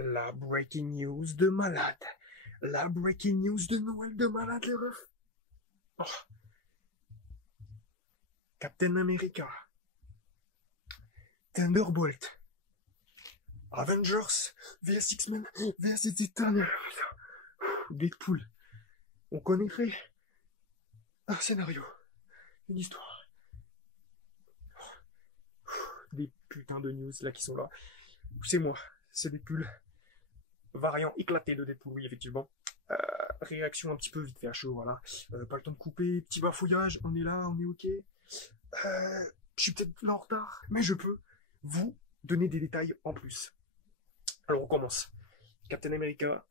La breaking news de malade. La breaking news de Noël de malade, les refs. Oh. Captain America. Thunderbolt. Avengers. VS X-Men. VS Eternals. Deadpool. On connaîtrait un scénario. Une histoire. Des putains de news là qui sont là. C'est moi. C'est Deadpool. Variant éclaté de Deadpool, oui, effectivement. Réaction un petit peu vite fait à chaud, voilà. Pas le temps de couper, petit bafouillage, on est là, on est ok. Je suis peut-être là en retard, mais je peux vous donner des détails en plus. Alors on commence. Captain America,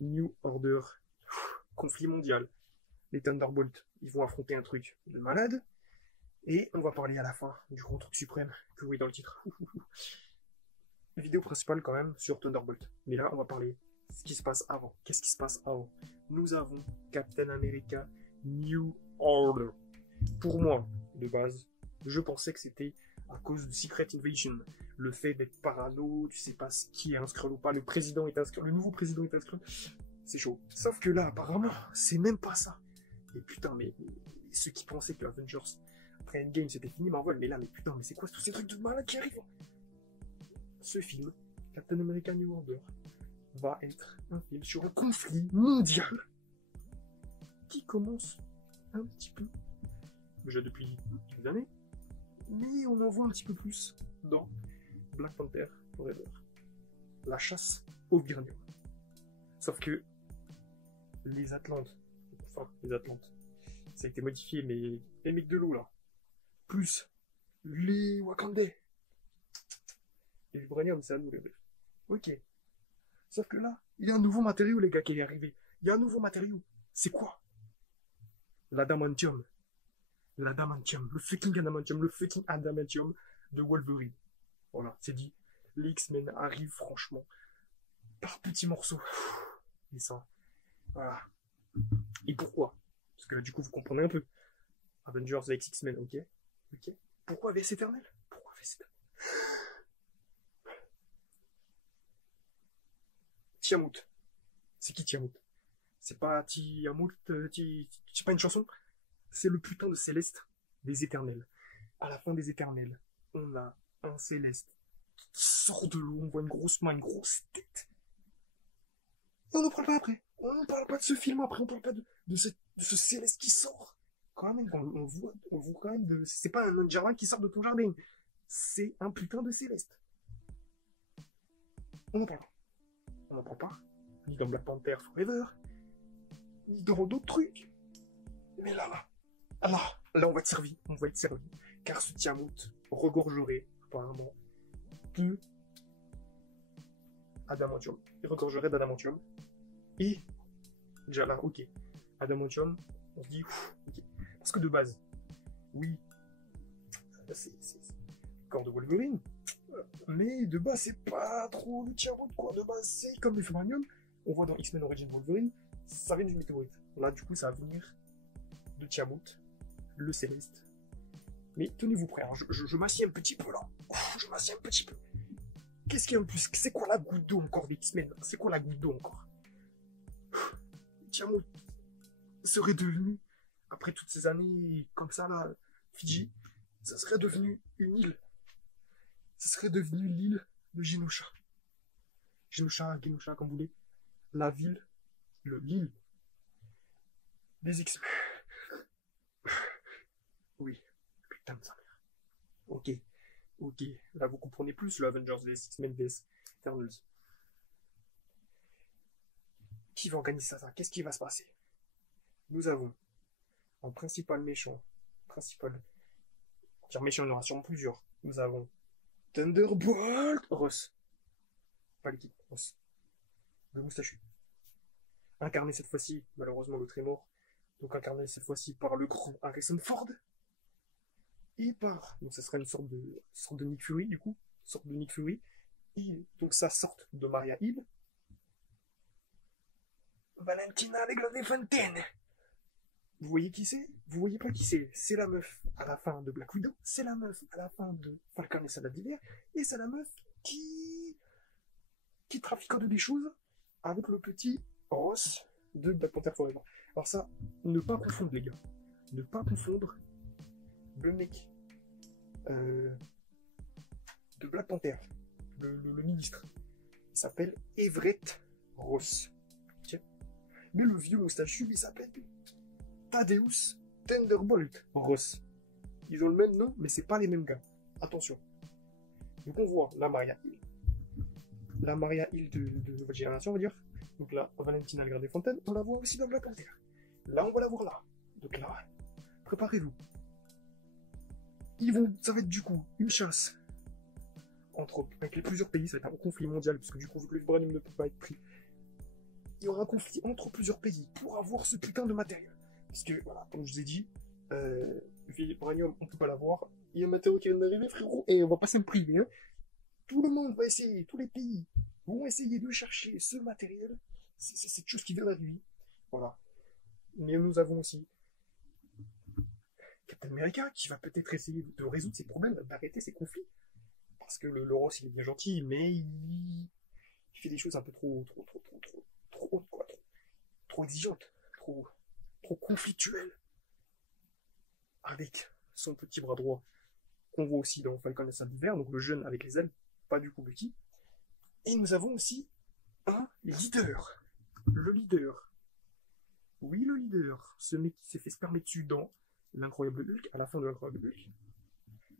New Order, conflit mondial. Les Thunderbolts, ils vont affronter un truc de malade. Et on va parler à la fin du gros truc suprême que vous voyez dans le titre. Vidéo principale quand même sur Thunderbolt. Mais là, on va parler de ce qui se passe avant. Qu'est-ce qui se passe avant? Nous avons Captain America New Order. Pour moi, de base, je pensais que c'était à cause de Secret Invasion. Le fait d'être parano, tu sais pas qui est inscrit ou pas, le président est inscrit, le nouveau président est inscrit. C'est chaud. Sauf que là, apparemment, c'est même pas ça. Et putain, mais ceux qui pensaient que Avengers, après Endgame, c'était fini, Marvel, mais là, mais putain, mais c'est quoi tous ces trucs de malade qui arrivent? Ce film, Captain America New Order, va être un film sur un conflit mondial qui commence un petit peu, déjà depuis quelques années, mais on en voit un petit peu plus dans Black Panther Forever, la chasse au Vibranium. Sauf que les Atlantes, ça a été modifié, mais les mecs de l'eau là, plus les Wakandais, et le Vibranium, c'est à nous les mecs. Ok. Sauf que là, il y a un nouveau matériau, les gars, qui est arrivé. Il y a un nouveau matériau. C'est quoi? L'adamantium. L'adamantium. Le fucking adamantium. Le fucking adamantium de Wolverine. Voilà, c'est dit. Les X-Men arrivent, franchement, par petits morceaux. Et ça, voilà. Et pourquoi? Parce que là, du coup, vous comprenez un peu. Avengers avec X-Men, ok. Ok. Pourquoi VS Eternal? Pourquoi VS Eternal? Tiamout. C'est qui Tiamout? C'est pas Tiamout, c'est pas une chanson? C'est le putain de Céleste des Éternels. À la fin des Éternels, on a un Céleste qui sort de l'eau, on voit une grosse main, une grosse tête. Et on n'en parle pas après. On ne parle pas de ce film après, on ne parle pas de ce Céleste qui sort. Quand même, on voit quand même c'est pas un jardin qui sort de ton jardin. C'est un putain de Céleste. On n'en parle pas. On n'en parle pas. Ni dans Black Panther Forever, ni dans d'autres trucs. Mais là, on va être servi. On va être servi. Car ce Tiamout regorgerait, apparemment, de adamantium. Il regorgerait d'adamantium. Et, déjà là, ok. Adamantium, on se dit, ok. Parce que de base, oui, c'est le corps de Wolverine. Mais de base, c'est pas trop le Tiamout, quoi. De base, c'est comme le vibranium. On voit dans X-Men Origins Wolverine, ça vient du météorite. Là, du coup, ça va venir de Tiamout, le Céleste. Mais tenez-vous prêts, hein, je m'assieds un petit peu là. Je m'assieds un petit peu. Qu'est-ce qu'il y a en plus? C'est quoi la goutte d'eau encore des X-Men? C'est quoi la goutte d'eau encore? Tiamout serait devenu, après toutes ces années comme ça là, Fidji, ça serait devenu une île. Ça serait devenu l'île de Genosha. Genosha, comme vous voulez. La ville, l'île des X-Men. Oui, putain de sa mère. Ok, ok. Là, vous comprenez plus le Avengers vs X-Men vs Eternals. Qui va organiser ça? Qu'est-ce qui va se passer? Nous avons en principal méchant, car méchant, il y en aura sûrement plusieurs. Nous avons Thunderbolt Ross. Pas l'équipe, Ross. Le moustachu. Incarné cette fois-ci, malheureusement l'autre est mort, donc incarné cette fois-ci par le grand Harrison Ford. Et par, donc ça sera une sorte de Nick Fury du coup, et donc ça sorte de Maria Hill. Valentina de Fontaine. Vous voyez qui c'est? Vous voyez pas qui c'est? C'est la meuf à la fin de Black Widow, c'est la meuf à la fin de Falcon et Soldat d'hiver, et c'est la meuf qui qui trafiquent de des choses avec le petit Ross de Black Panther Forever. Alors ça, ne pas confondre les gars. Ne pas confondre le mec de Black Panther, le ministre. Il s'appelle Everett Ross. Okay. Mais le vieux moustachu, il s'appelle Thaddeus Thunderbolt Ross. Ils ont le même nom, mais c'est pas les mêmes gars. Attention. Donc on voit la Maria Hill. La Maria Hill de nouvelle génération, on va dire. Donc là, Valentina Algarde des Fontaines, on la voit aussi dans Black Panther. Là, on va la voir là. Donc là, préparez-vous. Ça va être du coup une chasse avec les plusieurs pays, ça va être un conflit mondial, parce que du coup, vu que le vibranium ne peut pas être pris, il y aura un conflit entre plusieurs pays pour avoir ce putain de matériel. Parce que, voilà, comme je vous ai dit, le vibranium, on peut pas l'avoir. Il y a un matériau qui vient d'arriver, frérot, et on va pas se le priver. Hein. Tout le monde va essayer, tous les pays vont essayer de chercher ce matériel. C'est cette chose qui vient d'arriver. Voilà. Mais nous avons aussi Captain America qui va peut-être essayer de résoudre ses problèmes, d'arrêter ses conflits. Parce que le Ross, il est bien gentil, mais il fait des choses un peu trop hautes, quoi. Trop exigeantes, trop conflictuelles. Avec son petit bras droit, qu'on voit aussi dans Falcon et Saint d'hiver, donc le jeune avec les ailes, pas du coup petit. Et nous avons aussi un leader. Le leader. Oui, le leader. Ce mec qui s'est fait spermer dessus dans l'incroyable Hulk, à la fin de l'incroyable Hulk,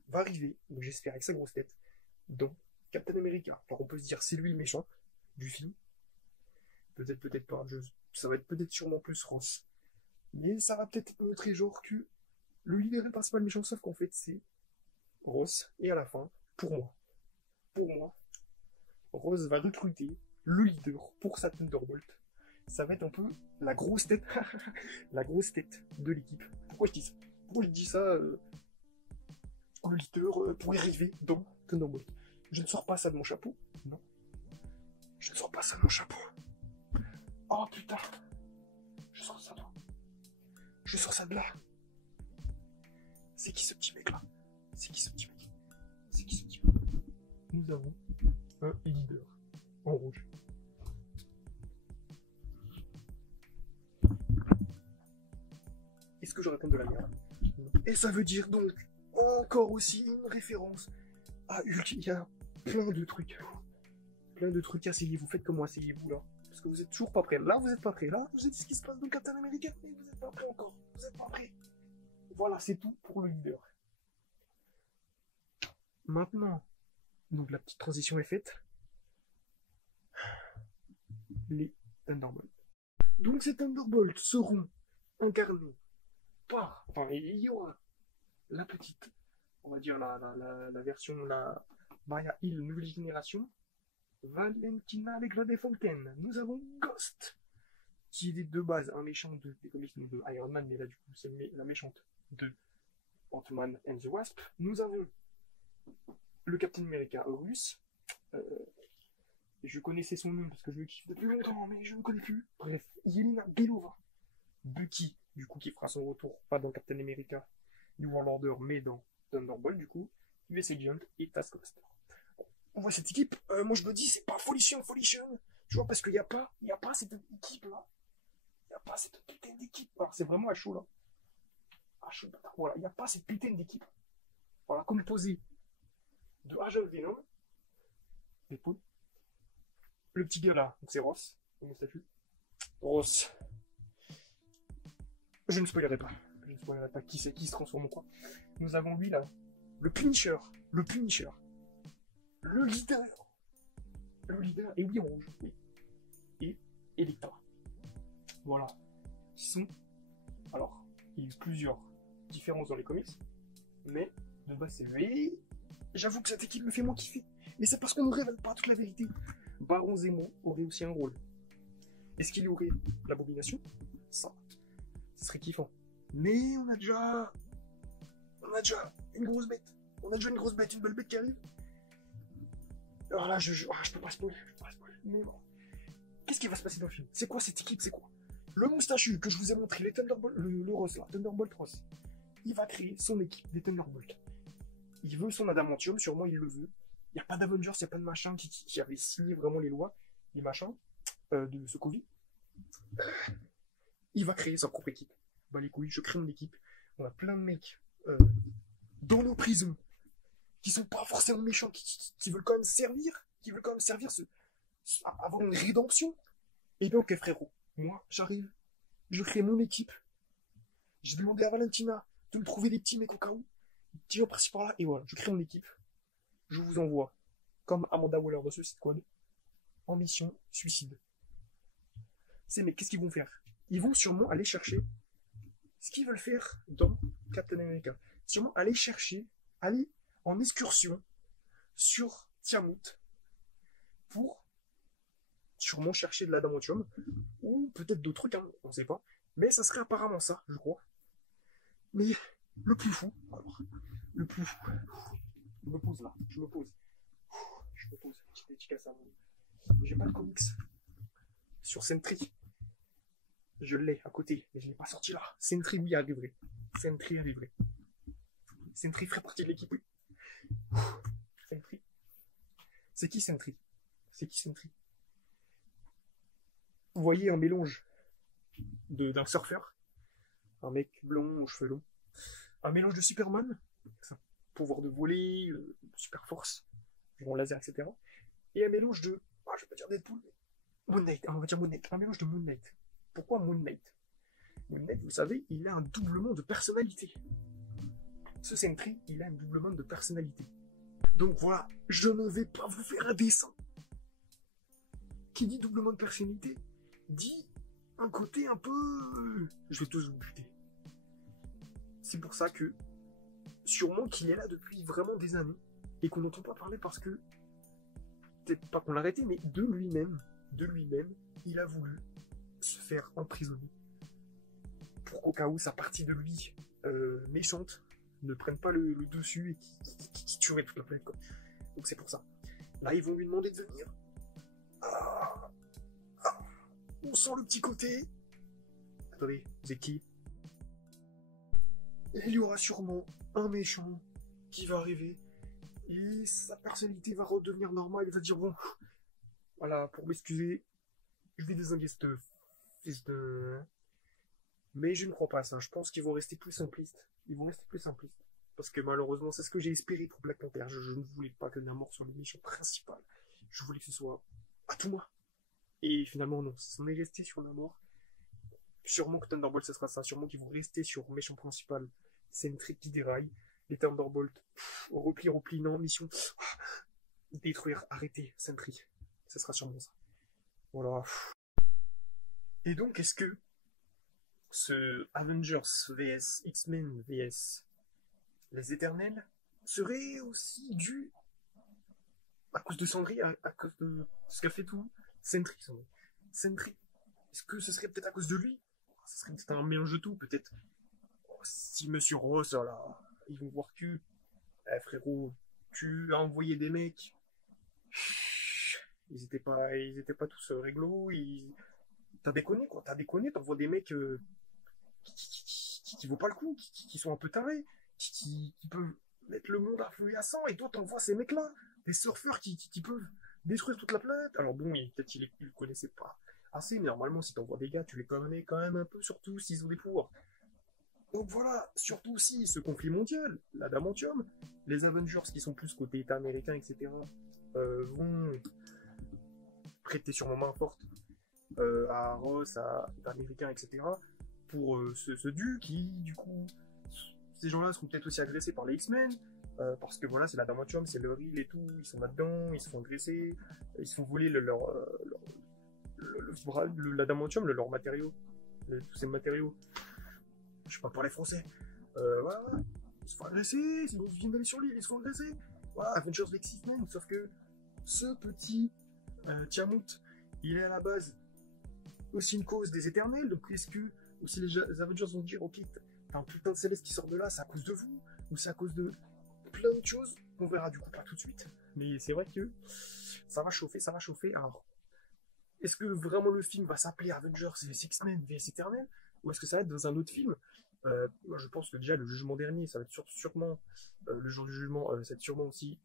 va arriver, donc j'espère avec sa grosse tête, dans Captain America. Alors on peut se dire c'est lui le méchant du film. Peut-être pas. Ça va être peut-être sûrement plus Ross. Mais ça va peut-être montrer genre que le leader est principal méchant, sauf qu'en fait c'est Ross. Et à la fin, pour moi, Ross va recruter le leader pour sa Thunderbolt. Ça va être un peu la grosse tête, la grosse tête de l'équipe. Pourquoi je dis ça? Pourquoi je dis ça le leader pour y arriver dans Thunderbolt. Je ne sors pas ça de mon chapeau. Non. Je ne sors pas ça de mon chapeau. Oh putain. Je sors ça d'où? Je sors ça de là. C'est qui ce petit mec là? C'est qui ce petit mec? C'est qui ce petit mec? Nous avons un leader en rouge. Est-ce que je raconte de la merde? Et ça veut dire donc encore aussi une référence à Hulk. Il y a plein de trucs. Plein de trucs. Asseyez-vous, faites comme moi, asseyez-vous là. Parce que vous êtes toujours pas prêts. Là, vous êtes pas prêts. Là, vous savez ce qui se passe dans Captain America, mais vous êtes pas prêts encore. Vous êtes pas prêts. Voilà, c'est tout pour le leader. Maintenant, donc la petite transition est faite. Les Thunderbolts. Donc ces Thunderbolts seront incarnés par... Enfin, il y aura la petite, on va dire la version, la Maria Hill nouvelle génération, Valentina Allegra des Fontaines. Nous avons Ghost, qui est de base un méchant des comics de Iron Man, mais là du coup c'est la méchante de Ant-Man and the Wasp. Nous avons le Captain America russe. Je connaissais son nom parce que je le kiffe depuis longtemps, mais je ne connais plus. Bref, Yelena Belova. Bucky, du coup, qui fera son retour, pas dans Captain America, New World Order, mais dans Thunderbolt, du coup, US Agent et Taskmaster. On voit cette équipe, moi je me dis, c'est pas folichon, tu vois, parce qu'il n'y a pas cette équipe-là. Il n'y a pas cette putain d'équipe. Alors, c'est vraiment à chaud, là. À chaud, voilà, il n'y a pas cette putain d'équipe. Voilà, composée de Agent Venom, l'épaule, le petit gars là, donc c'est Ross, le statut. Ross. Je ne spoilerai pas. Je ne spoilerai pas qui c'est qui se transforme en quoi. Nous avons lui là, le Punisher, le leader, et oui en rouge, oui. Et Elektra. Voilà. Ils sont. Alors, il y a eu plusieurs différences dans les comics, mais de base c'est lui. J'avoue que cette équipe me fait moins kiffer. Mais c'est parce qu'on ne révèle pas toute la vérité. Baron Zemo aurait aussi un rôle. Est-ce qu'il y aurait l'abomination? Ça serait kiffant. Mais on a déjà une grosse bête. Une belle bête qui arrive. Alors là, je peux pas spoiler. Mais bon. Qu'est-ce qui va se passer dans le film? C'est quoi cette équipe? C'est quoi? Le moustachu que je vous ai montré, les Thunderbolt, le Ross là, Thunderbolt Ross, il va créer son équipe des Thunderbolts. Il veut son adamantium, sûrement il le veut. n'y a pas d'Avengers, il n'y a pas de machin qui avait signé vraiment les lois, les machins de ce Covid. Il va créer sa propre équipe. Bah les couilles, je crée mon équipe. On a plein de mecs dans nos prisons qui sont pas forcément méchants, qui veulent quand même servir, avoir une rédemption. Et donc, frérot, moi, j'arrive, je crée mon équipe. J'ai demandé à Valentina de me trouver des petits mecs au cas où, petits par-ci par-là, et voilà, je crée mon équipe. Je vous envoie, comme Amanda Waller de Suicide Squad, en mission suicide. Ces mecs, qu'est-ce qu'ils vont faire? Ils vont sûrement aller chercher ce qu'ils veulent faire dans Captain America. Sûrement aller en excursion sur Tiamut pour sûrement chercher de l'adamantium ou peut-être d'autres trucs, hein, on ne sait pas. Mais ça serait apparemment ça, je crois. Mais le plus fou, alors, le plus fou, je me pose là, je me pose, petite dédicace à moi. J'ai pas de comics sur Sentry. Je l'ai à côté, mais je l'ai pas sorti là. Sentry, oui, arriverait. Sentry arriverait. Sentry ferait partie de l'équipe, oui. Sentry. C'est qui Sentry? Vous voyez un mélange d'un surfeur, un mec blond aux cheveux longs, un mélange de Superman, un pouvoir de voler, super force, genre laser, etc. Et un mélange de, je vais pas dire Deadpool, mais Moon Knight, on va dire Moon Knight, un mélange de Moon Knight. Pourquoi Moon Knight? Moon Knight, vous savez, il a un doublement de personnalité. Ce Sentry, il a un doublement de personnalité. Donc voilà, je ne vais pas vous faire un dessin. Qui dit doublement de personnalité, dit un côté un peu... Je vais tous vous buter. C'est pour ça que, sûrement qu'il est là depuis vraiment des années, et qu'on n'entend pas parler parce que, peut-être pas qu'on l'a arrêté, mais de lui-même, il a voulu se faire emprisonner. Pour qu'au cas où sa partie de lui méchante ne prenne pas le dessus et qui tuerait toute la planète, quoi. Donc c'est pour ça. Là, ils vont lui demander de venir. On sent le petit côté. Attendez, vous êtes qui? Il y aura sûrement un méchant qui va arriver et sa personnalité va redevenir normale. Il va dire bon, voilà, pour m'excuser, je vais désinguer cette fils de... Mais je ne crois pas à ça. Je pense qu'ils vont rester plus simplistes. Parce que malheureusement, c'est ce que j'ai espéré pour Black Panther. Je ne voulais pas que Namor soit le méchant principal. Je voulais que ce soit à tout moi. Et finalement, non. On est resté sur Namor. Sûrement que Thunderbolt, ce sera ça. Sûrement qu'ils vont rester sur méchant principal. Sentry qui déraille. Les Thunderbolt. Repli, non. Mission. Détruire, arrêter. Sentry. Ce sera sûrement ça. Voilà. Et donc, est-ce que ce Avengers vs X-Men vs les Éternels serait aussi dû à cause de Sentry, à cause de ce qu'a fait tout Sentry. Est-ce que ce serait peut-être à cause de lui? Ce serait peut-être un mélange de tout, peut-être. Si Monsieur Ross, là, ils vont voir que, frérot, tu as envoyé des mecs, ils étaient pas tous réglo, t'as déconné, quoi, t'envoies des mecs qui vaut pas le coup, qui sont un peu tarés, qui peuvent mettre le monde à feu et à sang, et toi t'envoies ces mecs-là, des surfeurs qui peuvent détruire toute la planète. Alors bon, peut-être qu'ils le connaissaient pas assez, mais normalement si t'envoies des gars, tu les connais quand même un peu, surtout s'ils ont des pouvoirs. Donc voilà, surtout aussi ce conflit mondial, l'adamantium, les Avengers qui sont plus côté État américain, etc., vont prêter sûrement main forte à Ross, à l'État américain, etc., pour ce dû qui, du coup, ces gens-là seront peut-être aussi agressés par les X-Men, parce que voilà, c'est l'adamantium, c'est leur île et tout, ils sont là-dedans, ils se font agresser, ils se font voler l'adamantium, leurs matériaux, tous ces matériaux. Je sais pas parler français. Voilà, ils se font agresser, ils viennent d'aller sur l'île, ils se font agresser. Voilà, Avengers vs X-Men, sauf que ce petit Tiamut, il est à la base aussi une cause des Éternels, donc est-ce que aussi les Avengers vont dire ok, t'as un putain de céleste qui sort de là, c'est à cause de vous, ou c'est à cause de plein de choses, on verra du coup pas tout de suite, mais c'est vrai que ça va chauffer, alors est-ce que vraiment le film va s'appeler Avengers vs X-Men vs Éternel, ou est-ce que ça va être dans un autre film? Moi je pense que déjà le jugement dernier, ça va être sûrement le jour du jugement, ça va être sûrement aussi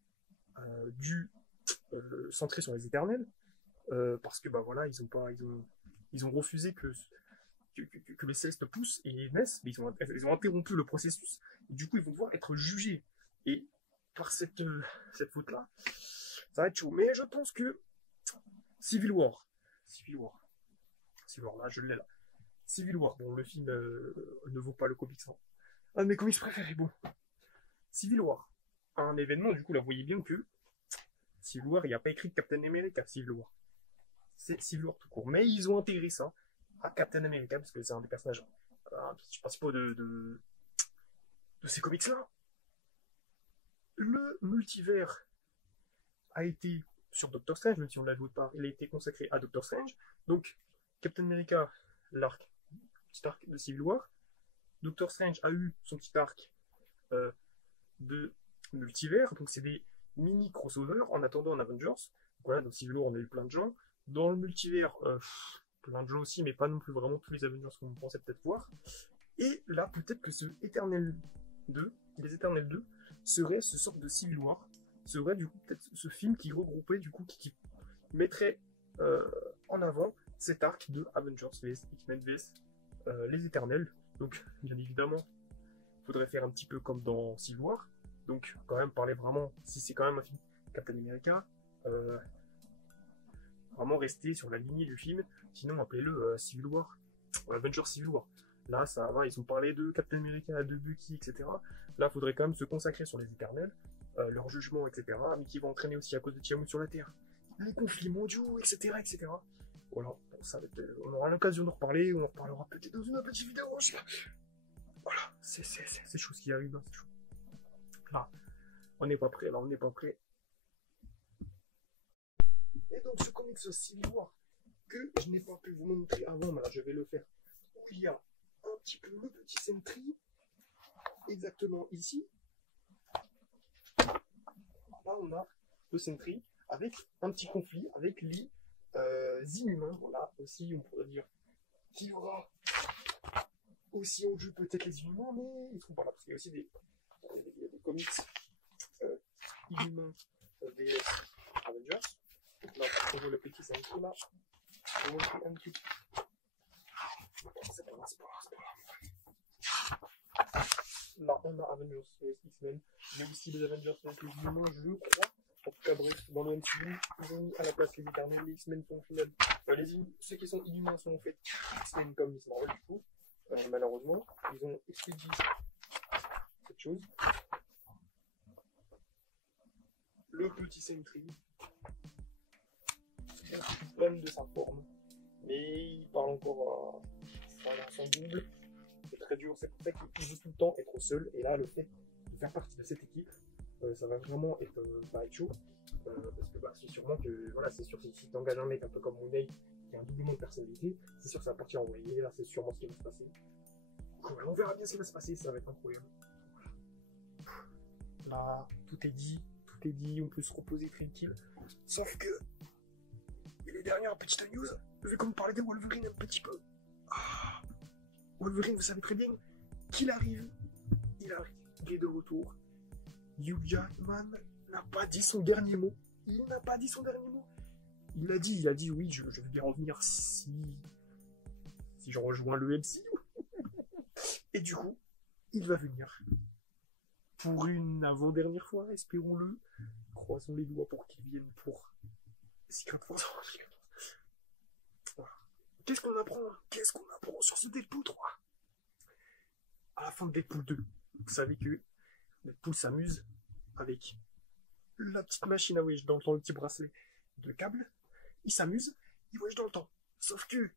centré sur les Éternels, parce que bah voilà, ils ont refusé que les Célestes poussent et naissent, mais ils ont interrompu le processus. Et du coup, ils vont devoir être jugés. Et par cette faute-là, ça va être chaud. Mais je pense que Civil War, Civil War, Civil War, là, je l'ai là. Civil War, bon, le film ne vaut pas le comics. Hein. Un de mes comics préférés, bon. Civil War, un événement, du coup, là, vous voyez bien que Civil War, il n'y a pas écrit Captain America, Civil War. C'est Civil War tout court. Mais ils ont intégré ça à Captain America, parce que c'est un des personnages principaux de ces comics-là. Le multivers a été sur Doctor Strange, même si on ne l'ajoute pas, il a été consacré à Doctor Strange. Donc, Captain America, petit arc de Civil War. Doctor Strange a eu son petit arc de multivers, donc c'est des mini crossovers en attendant un Avengers. Donc voilà, dans Civil War, on a eu plein de gens. Dans le multivers, plein de gens aussi, mais pas non plus vraiment tous les Avengers qu'on pensait peut-être voir. Et là, peut-être que les Éternels 2, serait ce sorte de Civil War, serait du coup peut-être ce film qui regrouperait, du coup, qui mettrait en avant cet arc de Avengers vs X-Men vs les Éternels. Donc, bien évidemment, il faudrait faire un petit peu comme dans Civil War. Donc, quand même parler vraiment, si c'est quand même un film Captain America, vraiment rester sur la lignée du film. Sinon, appelez-le Civil War, Avengers Civil War. Là, ça va, ils ont parlé de Captain America, de Bucky, etc. Là, il faudrait quand même se consacrer sur les Éternels, leur jugement, etc. Mais qui va entraîner aussi à cause de Tiamat sur la Terre. Les conflits mondiaux, etc., etc. Voilà, bon, ça va être, on aura l'occasion d'en reparler, on en reparlera peut-être dans une petite vidéo, je sais pas. Voilà, c'est ces choses qui arrivent, hein, c'est chaud. Là, on n'est pas prêt, là, on n'est pas prêt. Et donc, ce comics Civil War, que je n'ai pas pu vous montrer avant, mais là, je vais le faire, où il y a un petit peu le petit Sentry, exactement ici. Là, on a le Sentry, avec un petit conflit, avec les Inhumains, voilà, aussi, on pourrait dire qu'il y aura aussi en jeu peut-être les Inhumains, mais ils ne seront pas là, parce qu'il y a aussi des comics Inhumains vs Avengers. Là, on voit le petit Sentry là, on va montrer un petit. C'est pas là, on a Avengers vs X-Men, mais aussi les Avengers vs les Inhumains, je crois. En tout cas, bref, dans le MCU, ils ont mis à la place les Éternels, les X-Men sont au final. Ceux qui sont inhumains sont en fait X-Men comme Miss Marvel, du coup. Malheureusement, ils ont expédié cette chose. Le petit Sentry, même de sa forme, mais il parle encore à son double. C'est très dur, c'est pour ça qu'il veut tout le temps être seul. Et là, le fait de faire partie de cette équipe, ça va vraiment être chaud. Parce que c'est sûrement que, voilà, c'est sûr, si tu engages un mec un peu comme Moon Knight, qui a un doublement de personnalité, c'est sûr que ça va partir en voyer. Là, c'est sûrement ce qui va se passer. On verra bien ce qui va se passer, ça va être incroyable. Là, tout est dit, on peut se reposer tranquille. Sauf que, et les dernières petites news, je vais comme parler de Wolverine un petit peu. Wolverine, vous savez très bien qu'il arrive. Il est de retour. Hugh Jackman n'a pas dit son dernier mot. Il n'a pas dit son dernier mot. Il a dit oui, je vais bien revenir si je rejoins le MCU. Et du coup, il va venir. Pour une avant-dernière fois, espérons-le. Croisons les doigts pour qu'il vienne pour Secret Wars. Qu'est-ce qu'on apprend sur ce Deadpool 3? À la fin de Deadpool 2, vous savez que Deadpool s'amuse avec la petite machine à voyage dans le temps, le petit bracelet de câble. Il s'amuse, il voyage dans le temps. Sauf que,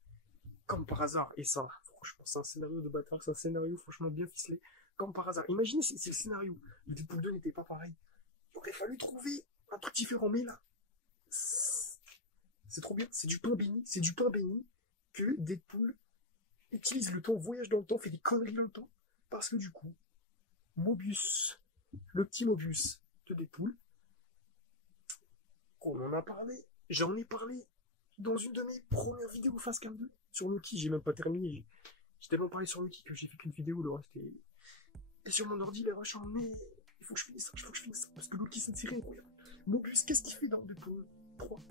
comme par hasard, et ça, franchement, c'est un scénario de bâtard, c'est un scénario franchement bien ficelé. Comme par hasard, imaginez si le scénario de Deadpool 2 n'était pas pareil. Il aurait fallu trouver un truc différent, mais là, c'est trop bien, c'est du pain béni que Deadpool utilise le temps, voyage dans le temps, fait des conneries dans le temps, parce que du coup, Mobius, le petit Mobius de Deadpool, on en a parlé, j'en ai parlé dans une de mes premières vidéos Fast Cam 2 sur Loki, j'ai même pas terminé, j'ai tellement parlé sur Loki que j'ai fait qu'une vidéo, le reste est sur mon ordi, les rushants, mais il faut que je finisse ça, parce que Loki c'est une série incroyable. Mobius, qu'est-ce qu'il fait dans Deadpool 3?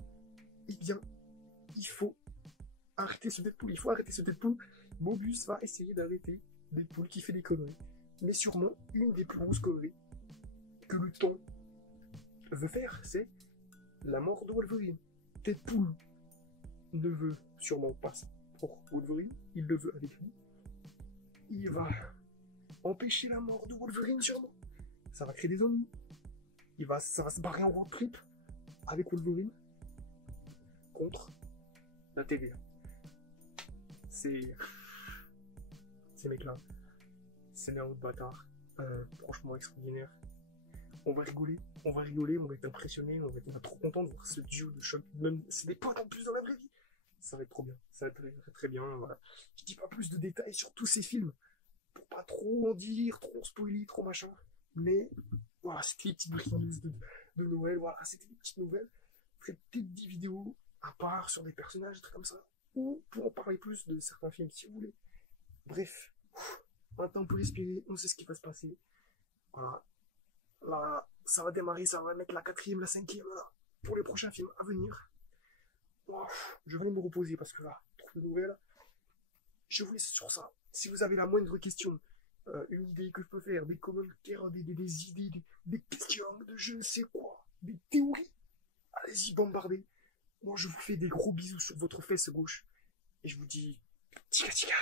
Eh bien, il faut arrêter ce Deadpool, il faut arrêter ce Deadpool. Mobius va essayer d'arrêter Deadpool qui fait des conneries. Mais sûrement, une des plus grosses conneries que le temps veut faire, c'est la mort de Wolverine. Deadpool ne veut sûrement pas ça pour Wolverine, il le veut avec lui. Il va empêcher la mort de Wolverine sûrement. Ça va créer des ennuis. Ça va se barrer en road trip avec Wolverine contre la TVA. Ces mecs-là, c'est un autre bâtard. Franchement extraordinaire. On va rigoler, on va être impressionné, on va être trop content de voir ce duo de choc. Même c'est des potes en plus dans la vraie vie. Ça va être trop bien, ça va être très, très, très bien. Voilà. Je dis pas plus de détails sur tous ces films pour pas trop en dire, trop spoiler, trop machin. Mais voilà, c'était les petites breaking news de Noël. Voilà, c'était des petites nouvelles. Je ferai peut-être des vidéos à part sur des personnages, des trucs comme ça, ou pour en parler plus de certains films si vous voulez. Bref, maintenant on peut respirer, on sait ce qui va se passer. Voilà. Là, ça va démarrer, ça va mettre la 4e, la 5e, là, pour les prochains films à venir. Oh, je vais aller me reposer parce que là, trop de nouvelles. Je vous laisse sur ça. Si vous avez la moindre question, une idée que je peux faire, des commentaires, des idées, des questions, de je ne sais quoi, des théories, allez-y, bombardez. Moi, je vous fais des gros bisous sur votre fesse gauche. Et je vous dis, tika tika.